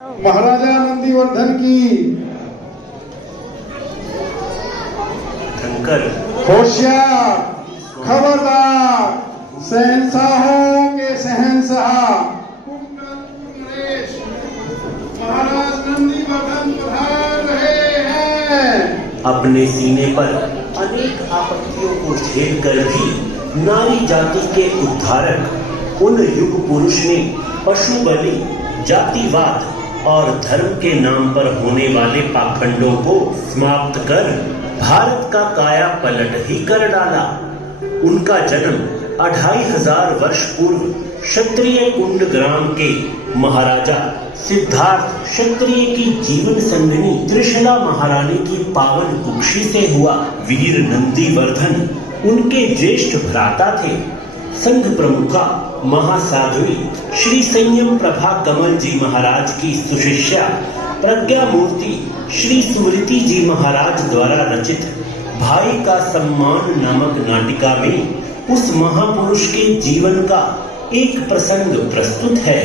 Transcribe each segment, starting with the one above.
महाराजा नंदीवर्धन की होशियार, खबरदार, शहंशाहों के शहंशाह महाराज नंदीवर्धन पधार रहे हैं। अपने सीने पर अनेक आपत्तियों को झेल कर भी नारी जाति के उद्धारक उन युग पुरुष ने पशु बलि, जातिवाद और धर्म के नाम पर होने वाले पाखंडों को समाप्त कर भारत का काया पलट ही कर डाला। उनका जन्म 2500 वर्ष पूर्व क्षत्रिय कुंड ग्राम के महाराजा सिद्धार्थ क्षत्रिय की जीवन संगिनी त्रिशला महारानी की पावन कुक्षी से हुआ। वीर नंदीवर्धन उनके ज्येष्ठ भ्राता थे। संघ प्रमुखा महासाध्वी श्री संयम प्रभा कमल जी महाराज की सुशिष्या प्रज्ञा मूर्ति श्री सुमृति जी महाराज द्वारा रचित भाई का सम्मान नामक नाटिका में उस महापुरुष के जीवन का एक प्रसंग प्रस्तुत है।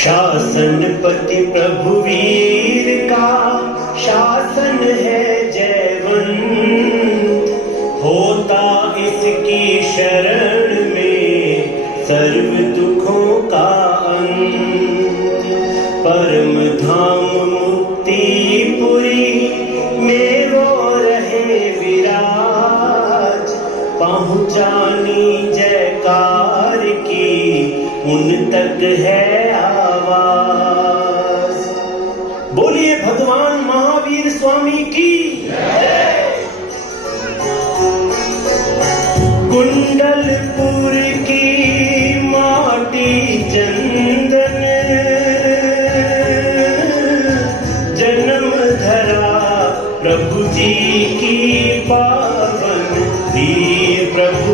शासन पति प्रभु वीर का शासन है जयवंत, होता इसकी शरण में सर्व दुखों का अंत। परम धाम मुक्तिपुरी में वो रहे विराज, पहुंचानी जयकार की उन तक है आवाज। बोलिए भगवान महावीर स्वामी की कुंडलपुर की माटी चंदन जन्म धरा प्रभु जी की पावन। वीर प्रभु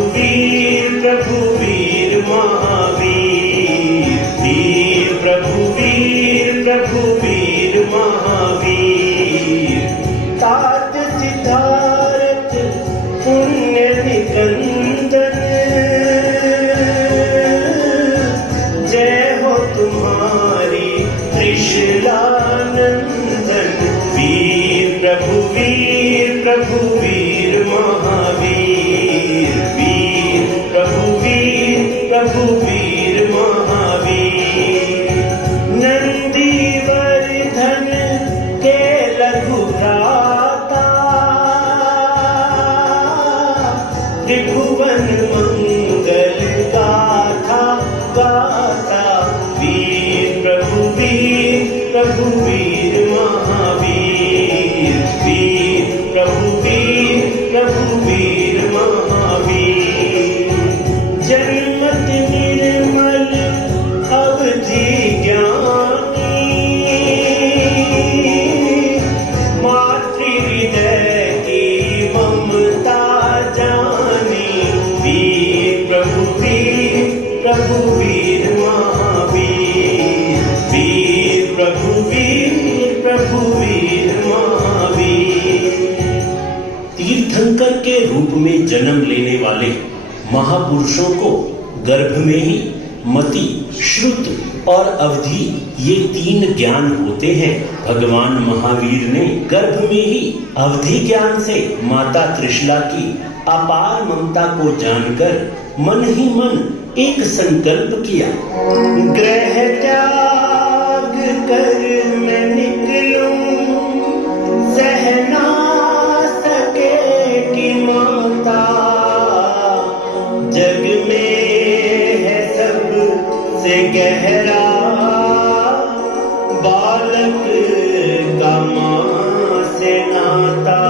वीर महावीर, वीर प्रभु वीर महावीर। तात सिद्धार्थ पुण्य निकंदन, जय हो तुम्हारी त्रिशलानंदन। वीर प्रभु वीर महावीर, वीर प्रभु वीर महावीर। नंदीवर्धन के लघु भ्राता, त्रिभुवन मंगल गाथा गाता। वीर प्रभु वीर महावीर, वीर प्रभु वीर महावीर। जन्मत निर्मल अवधि ज्ञानी, मातृ हृदय की ममता जानी। वीर प्रभु वीर महावीर, वीर प्रभु वीर महावीर। तीर्थंकर के रूप में जन्म लेने वाले महापुरुषों को गर्भ में ही मति, श्रुत और अवधि ये 3 ज्ञान होते हैं। भगवान महावीर ने गर्भ में ही अवधि ज्ञान से माता त्रिशला की अपार ममता को जानकर मन ही मन एक संकल्प किया। ग्रह त्याग कर मैं निकलूं, सह ना सकेगी माता। जग में है सबसे गहरा बालक का माँ से नाता।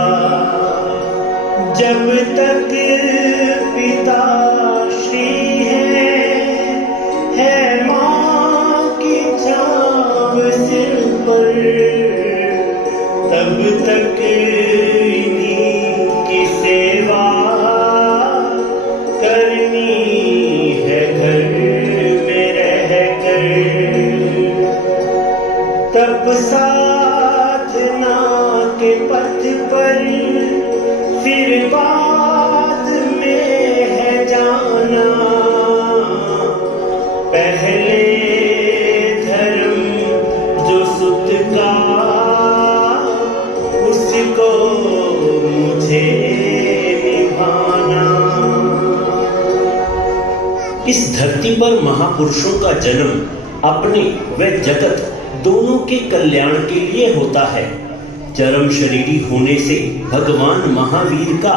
जब तक पिता श्री है माँ की छाव सिर पर, तब तक इन्हीं की सेवा करनी है घर में रहकर। तब साधना के पथ पर फिर बाद में है जाना। पहले धर्म जो सुख व्रत का उसको मुझे निभाना। इस धरती पर महापुरुषों का जन्म अपने व जगत दोनों के कल्याण के लिए होता है। चरम शरीरी होने से भगवान महावीर का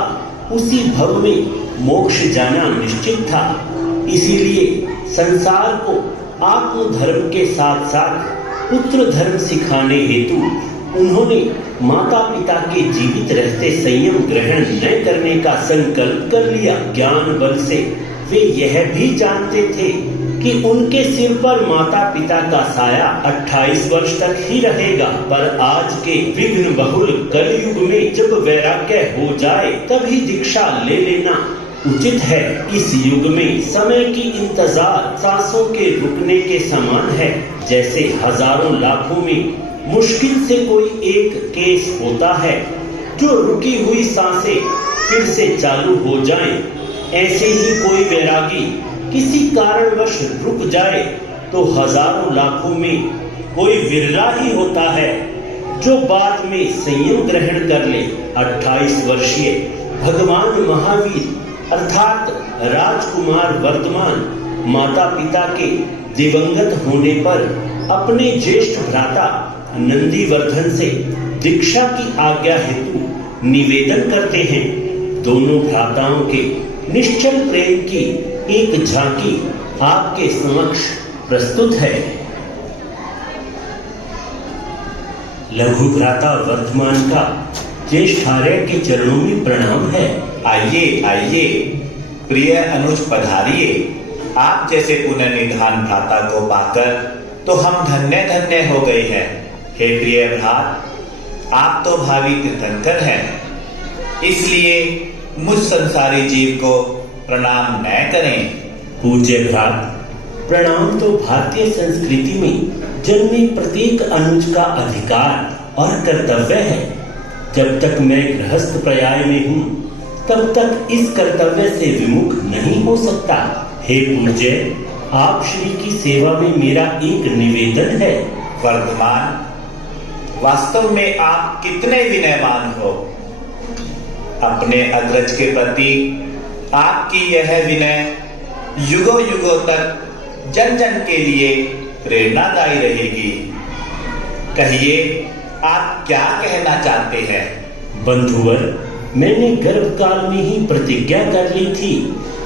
उसी भव में मोक्ष जाना निश्चित था। इसीलिए संसार को आत्मधर्म के साथ साथ पुत्र धर्म सिखाने हेतु उन्होंने माता पिता के जीवित रहते संयम ग्रहण न करने का संकल्प कर लिया। ज्ञान बल से वे यह भी जानते थे कि उनके सिर पर माता पिता का साया 28 वर्ष तक ही रहेगा, पर आज के विघ्न बहुल कलयुग में जब वैराग्य हो जाए तभी दीक्षा ले लेना उचित है। इस युग में समय की इंतजार सांसों के रुकने के समान है। जैसे हजारों लाखों में मुश्किल से कोई एक केस होता है जो रुकी हुई सांसें फिर से चालू हो जाएं, ऐसे ही कोई वैरागी किसी कारणवश रुक जाए तो हजारों लाखों में कोई विरला ही होता है जो बाद में संयम ग्रहण कर ले। 28 वर्षीय भगवान महावीर अर्थात राजकुमार वर्तमान माता पिता के दिवंगत होने पर अपने ज्येष्ठ भ्राता नंदीवर्धन से दीक्षा की आज्ञा हेतु निवेदन करते हैं। दोनों भ्राताओं के निश्चल प्रेम की एक झांकी आपके समक्ष प्रस्तुत है। लघु भ्राता वर्तमान का ज्येष्ठार्य के चरणों में प्रणाम है। आइए आइए प्रिय अनुज पधारिए। आप जैसे पुनर्निधान भ्राता को पाकर तो हम धन्य धन्य हो गए हैं। हे प्रिय भ्रात, आप तो भावी तीर्थंकर हैं, इसलिए मुझ संसारी जीव को प्रणाम न करें। पूज्य भ्रात, प्रणाम तो भारतीय संस्कृति में जन्मे प्रत्येक अनुज का अधिकार और कर्तव्य है। जब तक मैं गृहस्थ पर्याय में हूँ तब तक इस कर्तव्य से विमुख नहीं हो सकता। हे पूज्य, आप श्री की सेवा में मेरा एक निवेदन है। वर्तमान, वास्तव में आप कितने विनयवान हो। अपने अग्रज के प्रति आपकी यह विनय युगों युगों तक जन जन के लिए प्रेरणादायी रहेगी। कहिए, आप क्या कहना चाहते हैं? बंधुवर, मैंने गर्भकाल में ही प्रतिज्ञा कर ली थी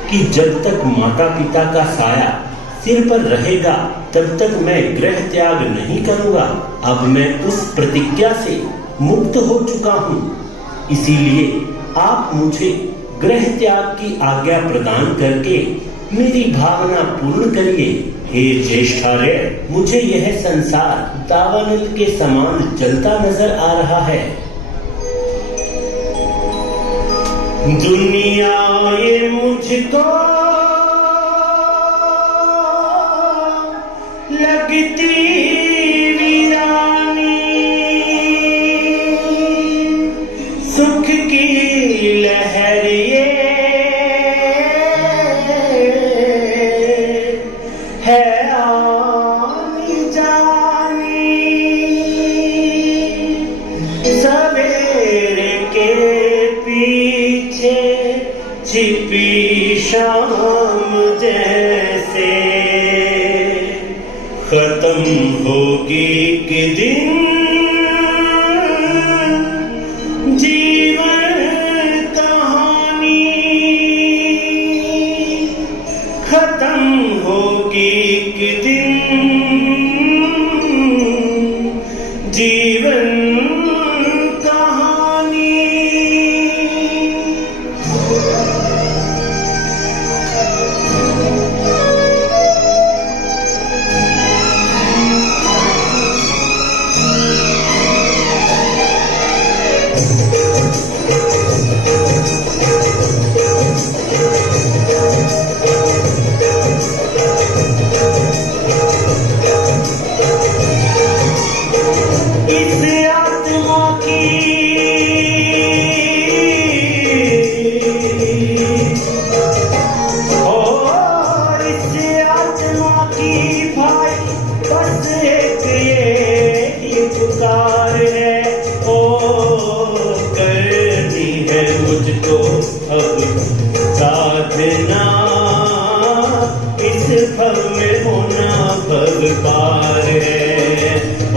कि जब तक माता पिता का साया सिर पर रहेगा तब तक मैं गृह त्याग नहीं करूंगा। अब मैं उस प्रतिज्ञा से मुक्त हो चुका हूँ, इसीलिए आप मुझे गृह त्याग की आज्ञा प्रदान करके मेरी भावना पूर्ण करिए। हे ज्येष्ठार्य, मुझे यह संसार दावानल के समान जलता नजर आ रहा है। दुनिया ये मुझको लगती वीरानी, सुख की लहर ये है आनी जानी, सवेरे के पीछे छिपी शाम जैसे खत्म होगी कि दिन जीवन कहानी, खत्म होगी कि दिन जीवन कहानी।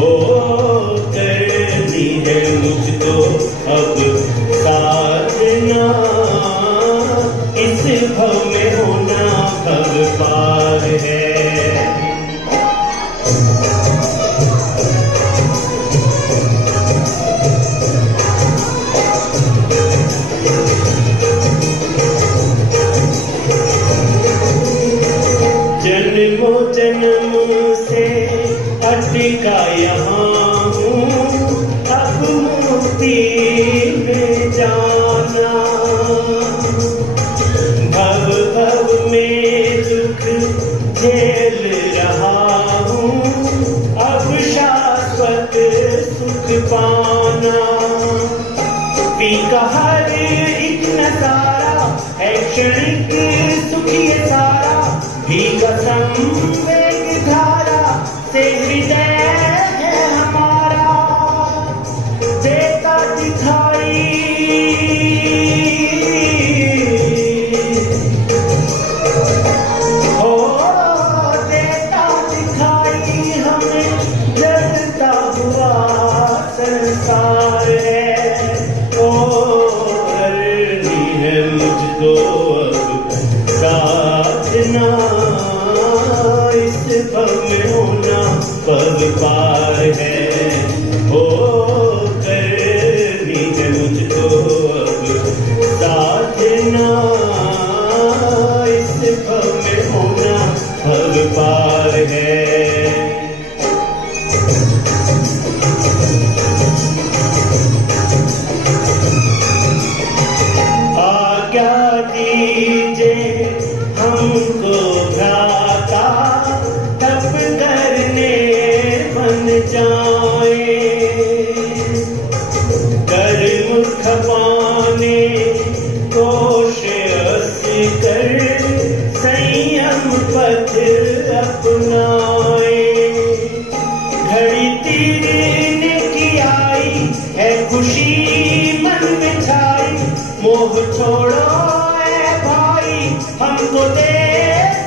हो करनी है मुझको अब साधना, इस भव में होना भव पार है। जन्मों जन्म से अटका यहाँ हूँ, अब मुक्ति में जाना। भव भव में दुख झेल रहा हूँ, अब शाश्वत सुख पाना। पीका हर एक नजारा है क्षणिक सुख ये सारा, भीगा संवेग धारा से हृदय है हमारा। देता दिखाई हो, देता दिखाई हमें जलता हुआ संसार है। ओ करनी है मुझको अब साधना, इस भव में होना पग पार है। हो करनी है मुझको अब साधना, इस भव में होना पग पार है। आज्ञा दीजिए हमको भ्राता, तप करने बन जाए। कर्म खपाने कोश अस कर, संयम पथ अपनाए। घड़ी तीरने की आई है खुशी मन में छाई, मोह छोड़ो ऐ भाई हमको दे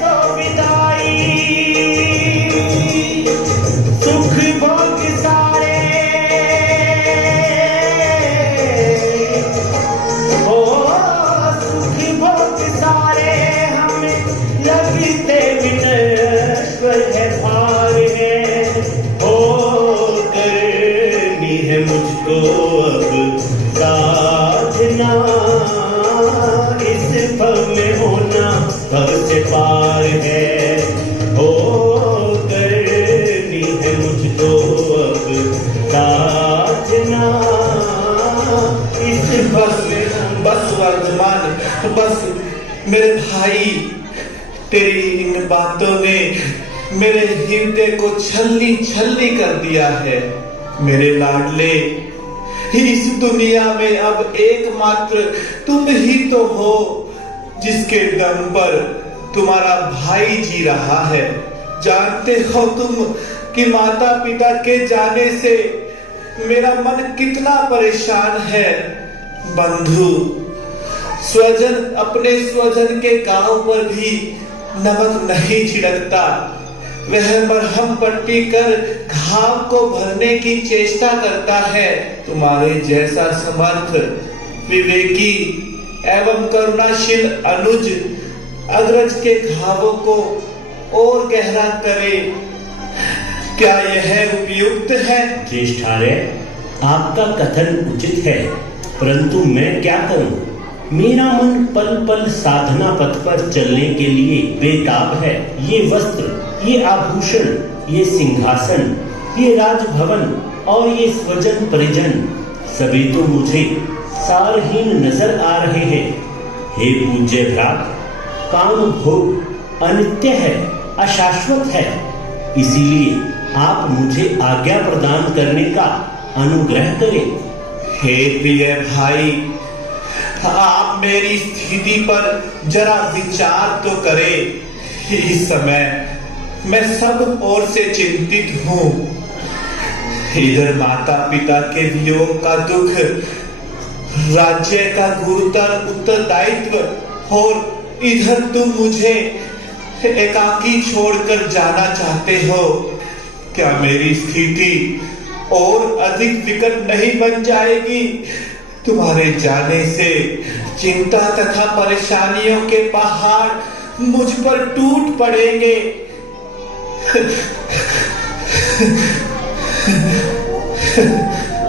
दो विदाई। सुख भोग सारे हो, सुख भोग सारे हमें लगते विनश्वर है भार है। हो करनी है मुझको अब साधना, इस भव में होना भव से पार है। हो करनी है मुझको अब साधना, इस भव में बस वर्धमान, बस मेरे भाई, तेरी इन बातों ने मेरे हृदय को छलनी छलनी कर दिया है। मेरे लाडले, इस दुनिया में अब एकमात्र तुम ही तो हो जिसके दम पर तुम्हारा भाई जी रहा है। जानते हो तुम कि माता पिता के जाने से मेरा मन कितना परेशान है। बंधु स्वजन अपने स्वजन के गांव पर भी नमक नहीं छिड़कता, वह मरहम पट्टी कर घाव को भरने की चेष्टा करता है। तुम्हारे जैसा समर्थ, विवेकी एवं करुणाशील अनुज अग्रज के घावों को और गहरा करे, क्या यह उपयुक्त है? ज्येष्ठार्य, आपका कथन उचित है, परंतु मैं क्या करूं? मेरा मन पल पल साधना पथ पर चलने के लिए बेताब है। ये वस्त्र, ये आभूषण, ये सिंहासन, ये राजभवन और ये स्वजन परिजन सभी तो मुझे सारहीन नजर आ रहे हैं। हे पूज्य भ्रात, काम भोग अनित्य है, अशाश्वत है, इसीलिए आप मुझे आज्ञा प्रदान करने का अनुग्रह करें। हे प्रिय भाई, आप मेरी स्थिति पर जरा विचार तो करें। इस समय मैं सब ओर से चिंतित हूँ। इधर माता पिता के वियोग का दुख, राज्य का गुरुतर उत्तरदायित्व और इधर तुम मुझे एकाकी छोड़कर जाना चाहते हो। क्या मेरी स्थिति और अधिक विकट नहीं बन जाएगी। तुम्हारे जाने से चिंता तथा परेशानियों के पहाड़ मुझ पर टूट पड़ेंगे।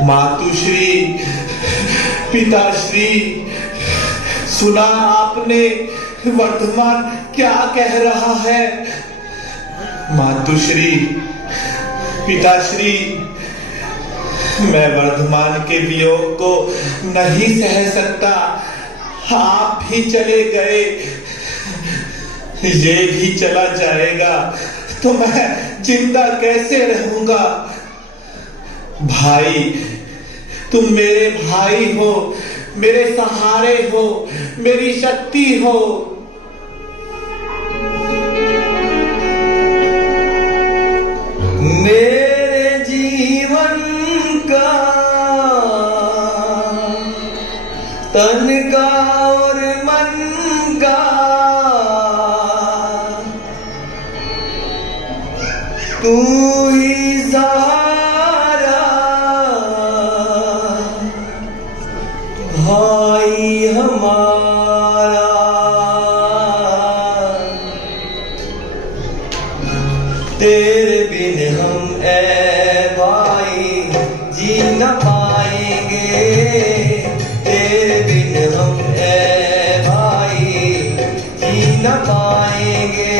मातुश्री, पिताश्री, सुना आपने वर्धमान क्या कह रहा है? मातुश्री, पिताश्री, मैं वर्धमान के वियोग को नहीं सह सकता। आप भी चले गए, ये भी चला जाएगा तो मैं जिंदा कैसे रहूंगा? भाई, तुम मेरे भाई हो, मेरे सहारे हो, मेरी शक्ति हो। मेरे जीवन का, तन का और मन का तू ही सहारा, भाई हमारा। तेरे बिन हम ऐ भाई जी न पाएंगे, तेरे बिन हम ऐ भाई जी न पाएंगे।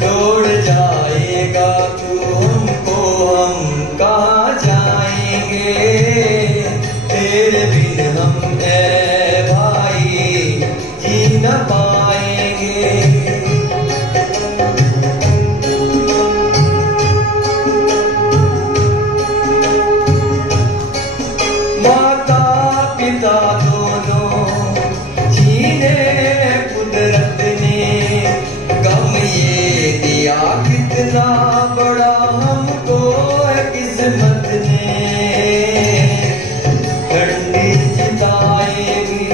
छोड़ जाएगा तू हमको, हम कहाँ जाएंगे? तेरे बिन हम ऐ भाई जी न पाएंगे। माता पिता दोनों जीने कुदरत ने, गम ये दिया कितना बड़ा हमको है किस्मत ने। ठंडी जिताएगी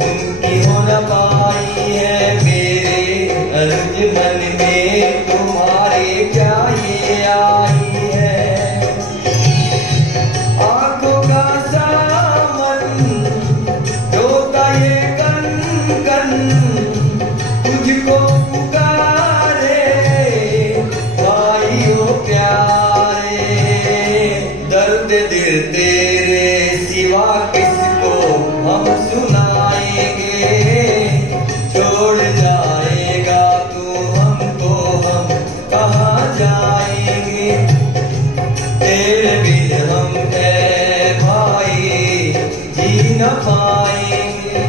उनकी हो न पाई है, मेरे अर्ज मन में तुम्हारे क्या ये आई है? आंखों का सामन रोता ये कन कन, तुझको पुकारे भाइयों प्यारे। दर्द दिल तेरे सिवा किसको हम सुनाएंगे? छोड़ जाएगा तू हमको, हम कहाँ जाएंगे? तेरे बिन हम ऐ भाई जी न पाएंगे।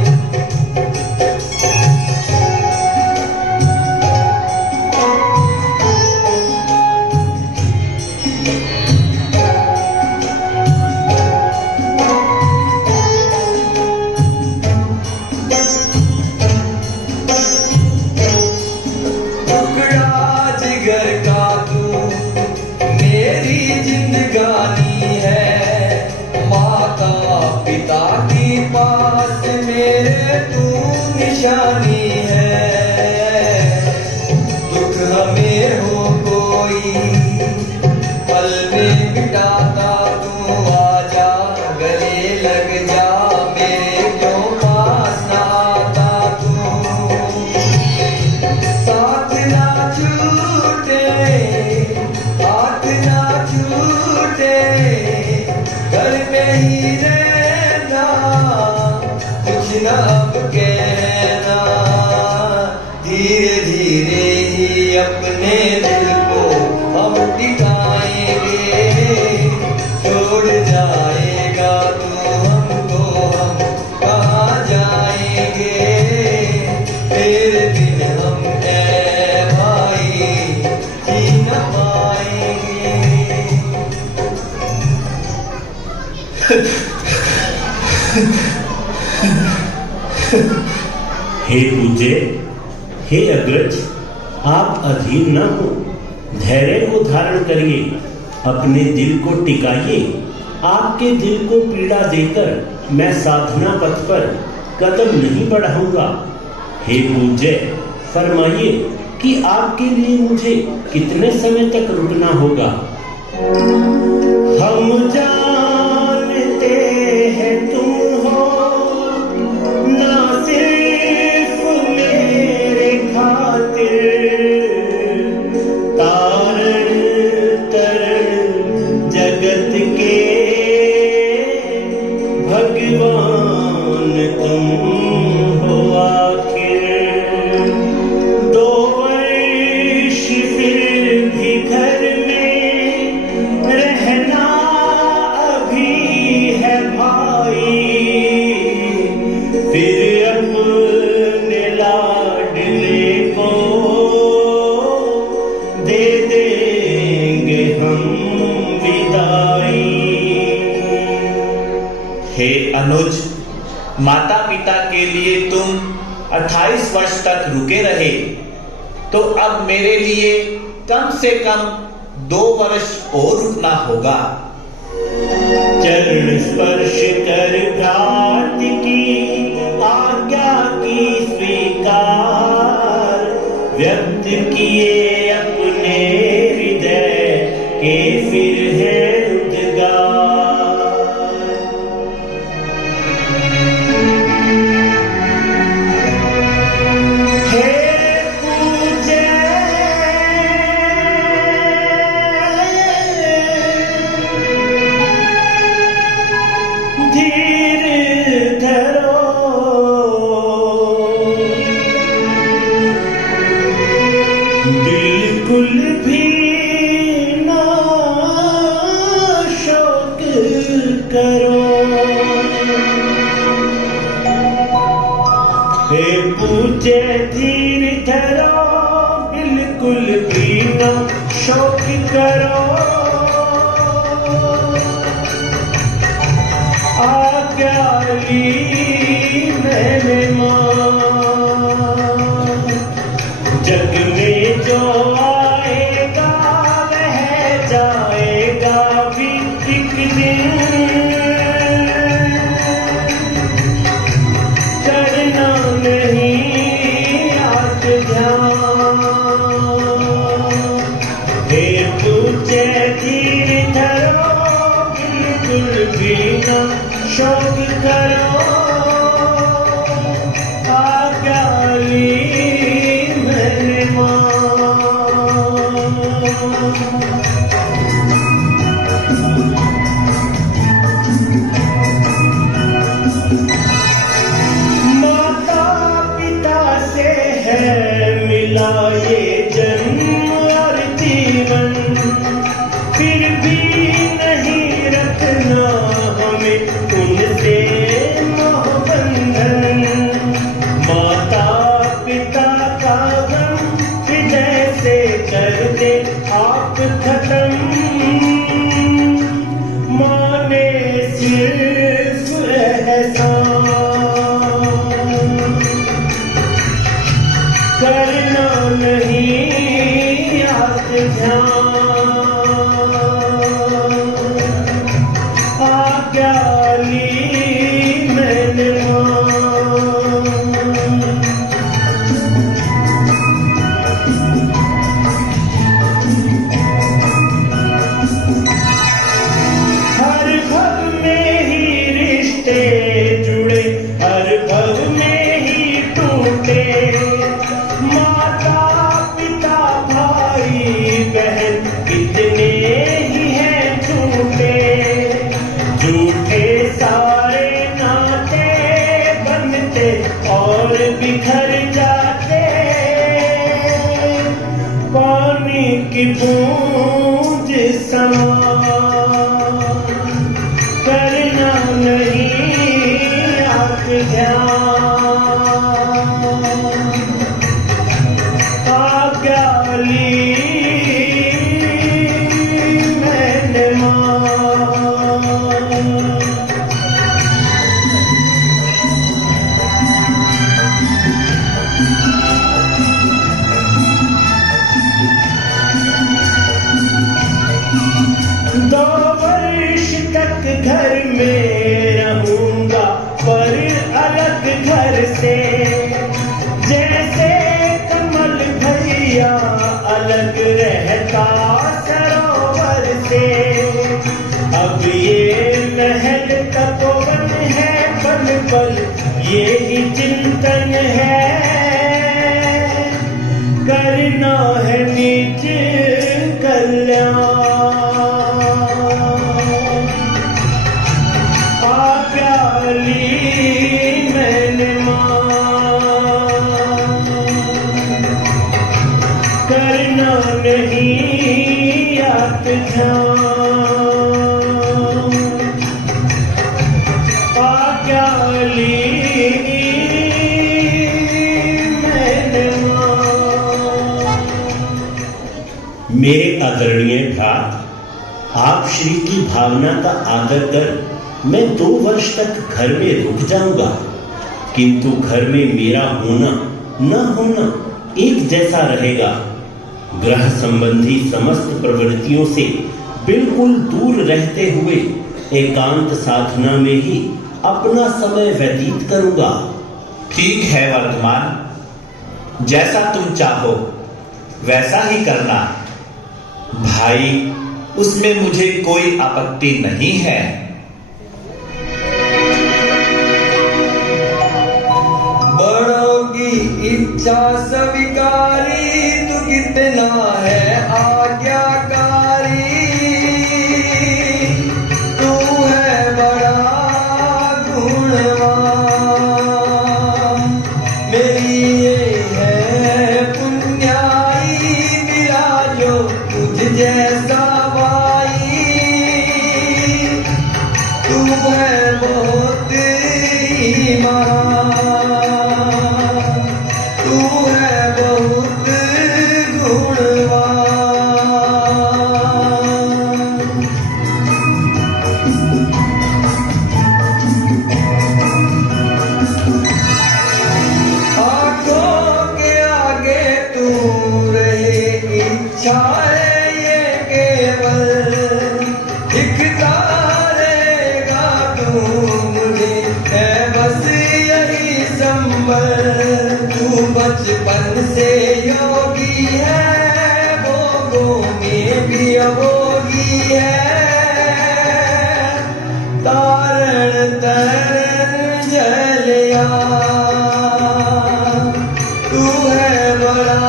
टुकड़ा जिगर का तू मेरी जिंदगानी है, माता पिता की पास मेरे तू निशानी है। दुख हमें हो कोई पल में मिटाता तू, आजा गले लग जा, मेरे क्यों पास ना आता तू? साथ ना छूटे, हाथ ना छूटे, घर में ही रहना, कुछ न अब कहना। धीरे धीरे ही अपने दिल को हम टिकाएंगे। छोड़ जाएगा तू हमको, हम कहाँ जाएंगे? तेरे बिन हम ऐ भाई जी न पाएंगे। हे पूज्य, हे अग्रज, आप अधीर न हो, धैर्य को धारण करिए, अपने दिल को टिकाइए। आपके दिल को पीड़ा देकर मैं साधना पथ पर कदम नहीं बढ़ाऊंगा। हे पूज्य, फरमाइए कि आपके लिए मुझे कितने समय तक रुकना होगा? हे अनुज, माता पिता के लिए तुम 28 वर्ष तक रुके रहे, तो अब मेरे लिए कम से कम 2 वर्ष और रुकना होगा। चरण स्पर्श कर भ्रात की आज्ञा की स्वीकार, व्यक्त किए अपने हृदय के फिर है उद्गार। बिल्कुल भी ना शोक करो, हे पूज्य धीर धरो, बिल्कुल भी ना शोक करो। आज्ञा ली मैंने जग में जो आएगा वह जाएगा भी एक दिन, करना नहीं आज ध्यान। हे पूज्य धीर धरो, बिल्कुल भी ना शोक करो। आज्ञा ली माता पिता से है मिला ये जन्म और जीवन, फिर भी नहीं रखना हमें उनसे मोहबंधन। माता पिता का गम हृदय से कर दे आप खत्म, माने सिर्फ एहसान, करना नहीं आज ध्यान। आज्ञा ली मैंने हर भव में ही रिश्ते जुड़े, हर भव में ही टूटे। माता पिता भाई बहन कितने ही हैं झूठे, झूठे सारे नाते बनते और बिखर जाते। पानी की बूंद समान, करना नहीं आप ध्यान। आज्ञा ली मैंने दो वर्ष तक घर में रहूंगा पर अलग घर से, जैसे कमल भैया अलग रहता सरोवर से। अब ये महल तपोवन है, पल पल ये ही चिंतन है, करना है निज कल्याण। आज्ञा ली मैंने करना नहीं आप ध्यान। आज्ञा ली मैंने मेरे आदरणीय भ्रात, आप श्री की भावना का आदर कर मैं 2 वर्ष तक घर में रुक जाऊंगा, किंतु घर में मेरा होना न होना एक जैसा रहेगा। ग्रह संबंधी समस्त प्रवृत्तियों से बिल्कुल दूर रहते हुए एकांत साधना में ही अपना समय व्यतीत करूंगा। ठीक है वर्धमान, जैसा तुम चाहो वैसा ही करना भाई, उसमें मुझे कोई आपत्ति नहीं है। बड़ों की इच्छा स्वीकारी, तू कितना है आज्ञाकारी। तू है बड़ा गुणवान, मेरी ये है पुण्याई, मेरा जो तुझ जैसा भाई। तू है बहुत ही महान, तू है बहुत गुणवान। आंखों के आगे तू रहे, इच्छा है ये केवल, दिखता रहेगा तू मुझे, है बस यही संबल। तू बचपन से योगी है, भोगों में भी अभोगी है। तारण तरण जलया, तू है बड़ा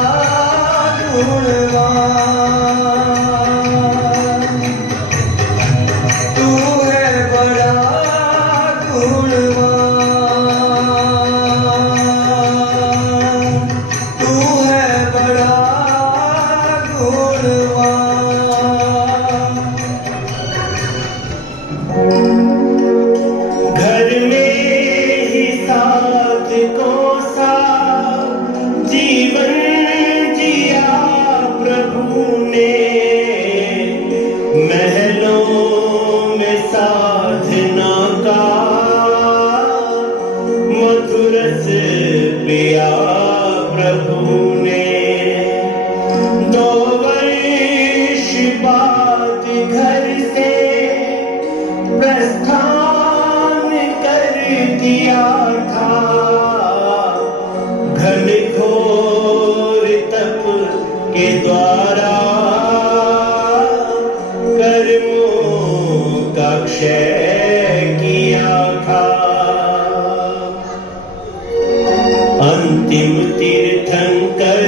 गुणवान, तू है बड़ा गुणवान, तू है बड़ा गुणवान। घर में ही साथ को सा जीवन जिया प्रभु ने, महलों में साधना का मधुरस पिया प्रभु ने। 2 वर्ष बाद घर से प्रस्थान कर दिया था, घनघोर तप के द्वारा कर्मों का क्षय किया था। अंतिम तीर्थंकर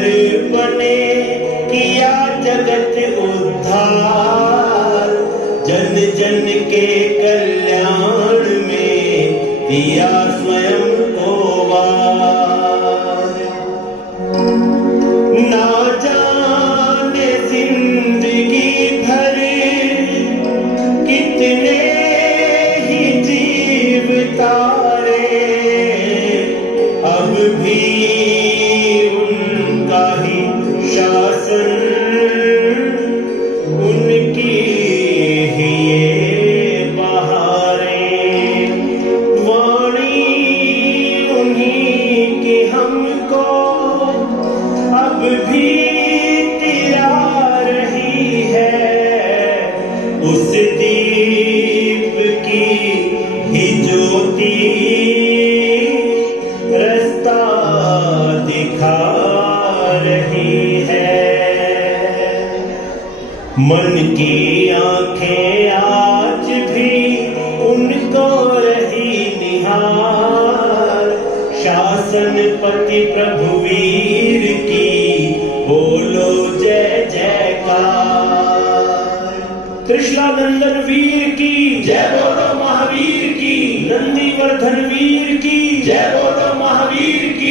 बने, किया जगत उद्धार, जन जन के कल्याण में दिया स्वयं को वार। ना जाने जिंदगी भर कितने ही जीव तारे, अब भी उनका ही शासन, उनकी ही ये बहारें। वाणी उन्हीं की हमको अब भी तिरा रही है, उस दीप की ही ज्योति रास्ता दिखा रही है। मन की आंखें आज भी उनको रही निहार, शासन पति प्रभु वीर की बोलो जय जयकार। कृष्णानंदन वीर की जय बोलो, महावीर की, नंदीवर्धन वीर की जय बोलो, महावीर की।